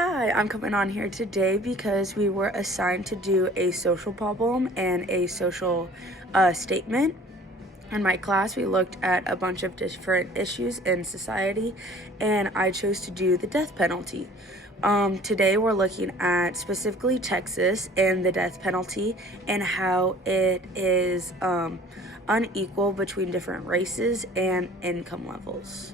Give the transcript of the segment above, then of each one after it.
Hi, I'm coming on here today because we were assigned to do a social problem and a social statement. In my class, we looked at a bunch of different issues in society, and I chose to do the death penalty. Today, we're looking at specifically Texas and the death penalty and how it is unequal between different races and income levels.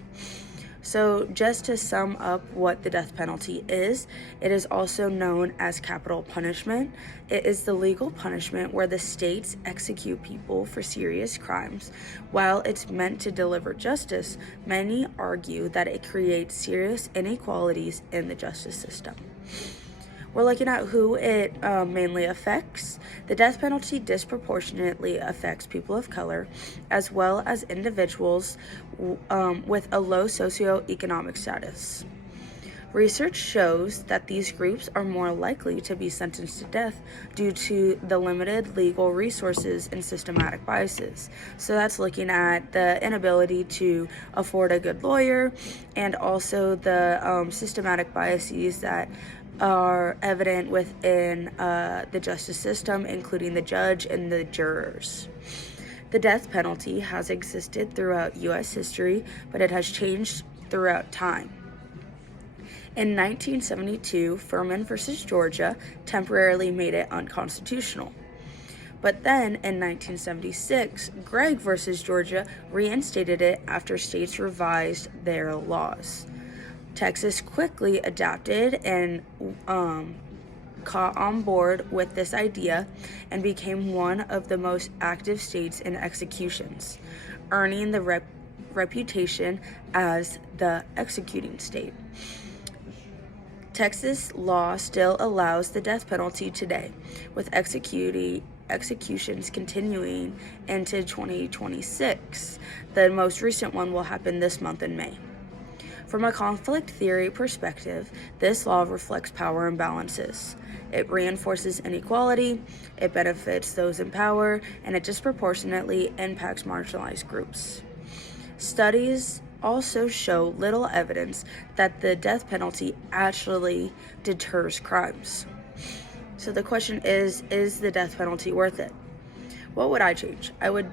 So, just to sum up what the death penalty is, it is also known as capital punishment. It is the legal punishment where the states execute people for serious crimes. While it's meant to deliver justice, many argue that it creates serious inequalities in the justice system. We're looking at who it mainly affects. The death penalty disproportionately affects people of color, as well as individuals with a low socioeconomic status. Research shows that these groups are more likely to be sentenced to death due to the limited legal resources and systematic biases. So that's looking at the inability to afford a good lawyer and also the systematic biases that are evident within the justice system, including the judge and the jurors. The death penalty has existed throughout U.S. history, but it has changed throughout time. In 1972, Furman versus Georgia temporarily made it unconstitutional. But then in 1976, Gregg versus Georgia reinstated it after states revised their laws. Texas quickly adapted and caught on board with this idea and became one of the most active states in executions, earning the reputation as the executing state. Texas law still allows the death penalty today, with executions continuing into 2026. The most recent one will happen this month in May. From a conflict theory perspective, this law reflects power imbalances. It reinforces inequality, it benefits those in power, and it disproportionately impacts marginalized groups. Studies also show little evidence that the death penalty actually deters crimes. So the question is the death penalty worth it? What would I change? I would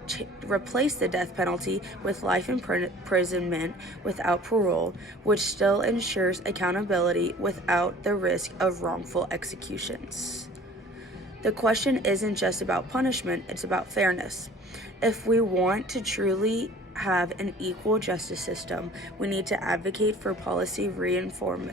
replace the death penalty with life imprisonment without parole, which still ensures accountability without the risk of wrongful executions. The question isn't just about punishment, it's about fairness. If we want to truly have an equal justice system, we need to advocate for policy reform